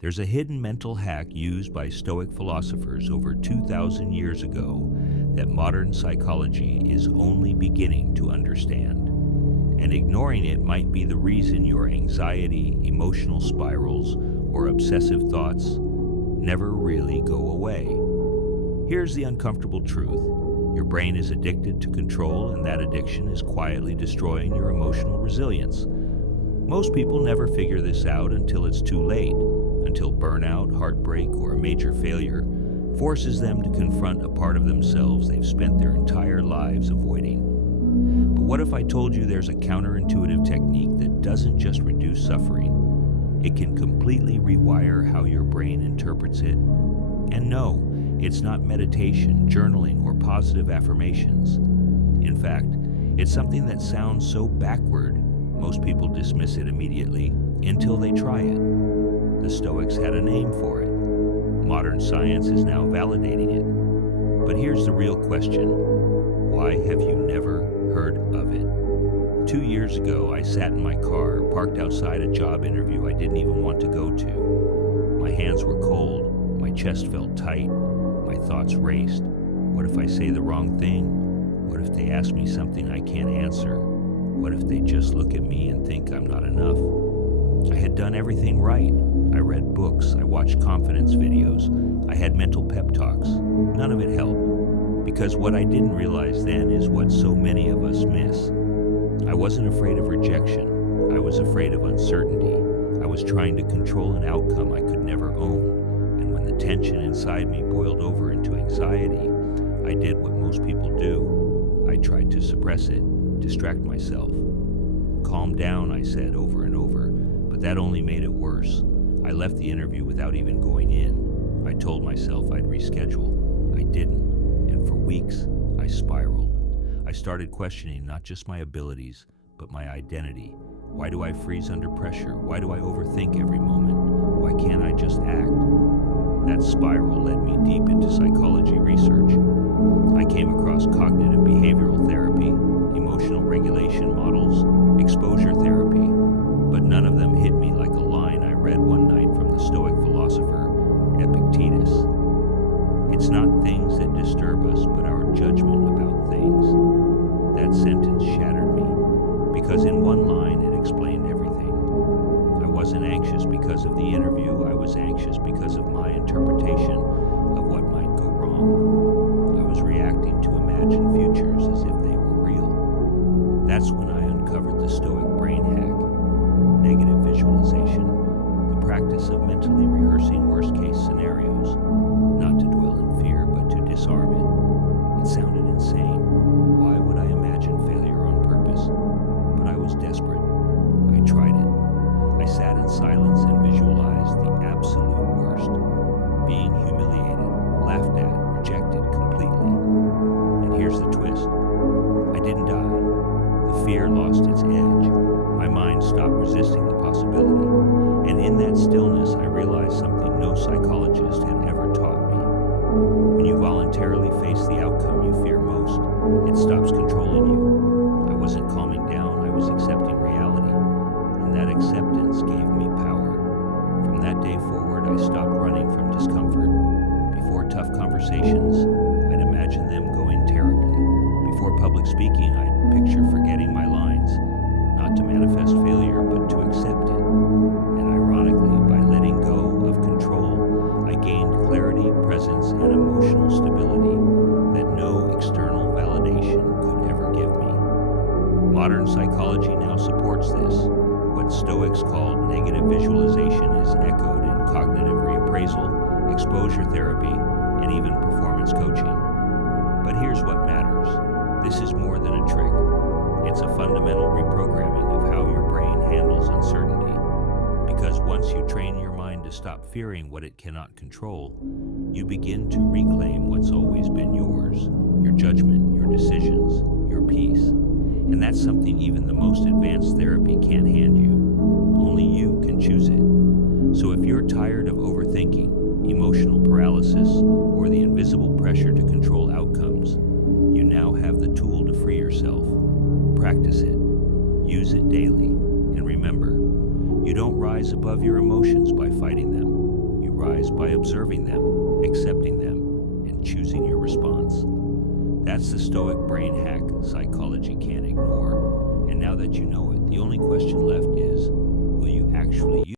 There's a hidden mental hack used by Stoic philosophers over 2,000 years ago that modern psychology is only beginning to understand. And ignoring it might be the reason your anxiety, emotional spirals, or obsessive thoughts never really go away. Here's the uncomfortable truth. Your brain is addicted to control, and that addiction is quietly destroying your emotional resilience. Most people never figure this out until it's too late, until burnout, heartbreak, or a major failure forces them to confront a part of themselves they've spent their entire lives avoiding. But what if I told you there's a counterintuitive technique that doesn't just reduce suffering, it can completely rewire how your brain interprets it? And no, it's not meditation, journaling, or positive affirmations. In fact, it's something that sounds so backward, most people dismiss it immediately until they try it. The Stoics had a name for it. Modern science is now validating it. But here's the real question. Why have you never heard of it? 2 years ago, I sat in my car, parked outside a job interview I didn't even want to go to. My hands were cold, my chest felt tight, my thoughts raced. What if I say the wrong thing? What if they ask me something I can't answer? What if they just look at me and think I'm not enough? I had done everything right. I read books, I watched confidence videos, I had mental pep talks. None of it helped, because what I didn't realize then is what so many of us miss. I wasn't afraid of rejection, I was afraid of uncertainty. I was trying to control an outcome I could never own, and when the tension inside me boiled over into anxiety, I did what most people do. I tried to suppress it, distract myself. Calm down, I said over and over, but that only made it worse. I left the interview without even going in. I told myself I'd reschedule. I didn't, and for weeks, I spiraled. I started questioning not just my abilities, but my identity. Why do I freeze under pressure? Why do I overthink every moment? Why can't I just act? That spiral led me deep into psychology research. I came across cognitive behavioral therapy, emotional regulation models, exposure therapy, but none of them hit me like a line I read one night from the Stoic philosopher Epictetus. It's not things that disturb us, but our judgment about things. That sentence shattered me, because in one line it explained everything. I wasn't anxious because of the interview, I was anxious because of my interpretation of what might go wrong. I was reacting to imagined futures as if they were real. That's when I uncovered the Stoic brain hack. Negative visualization, the practice of mentally rehearsing worst-case scenarios, not to dwell in fear, but to disarm it. It sounded insane. Why would I imagine failure on purpose? But I was desperate. I tried it. I sat in silence and visualized the absolute worst. Being humiliated, laughed at, rejected completely. And here's the twist. I didn't die. The fear lost its edge. My mind stopped resisting the possibility, and in that stillness I realized something no psychologist had ever taught me. When you voluntarily face the outcome you fear most, it stops controlling you. I wasn't calming down, I was accepting reality, and that acceptance gave me power. From that day forward, I stopped running from discomfort. Before tough conversations, I'd imagine them going terribly. Before public speaking, I'd picture forgetting my lines. Not to manifest failure, but to accept it. And ironically, by letting go of control, I gained clarity, presence, and emotional stability that no external validation could ever give me. Modern psychology now supports this. What Stoics called negative visualization is echoed in cognitive reappraisal, exposure therapy, and even performance coaching. But here's what matters. This is more than a trick. It's a fundamental reprogramming of how your brain handles uncertainty. Because once you train your mind to stop fearing what it cannot control, you begin to reclaim what's always been yours. Your judgment, your decisions, your peace. And that's something even the most advanced therapy can't hand you. Only you can choose it. So if you're tired of overthinking, emotional paralysis, or the invisible pressure to control outcomes, you now have the tool to free yourself. Practice it. Use it daily. And remember, you don't rise above your emotions by fighting them. is by observing them, accepting them, and choosing your response. That's the Stoic brain hack psychology can't ignore. And now that you know it, the only question left is, will you actually use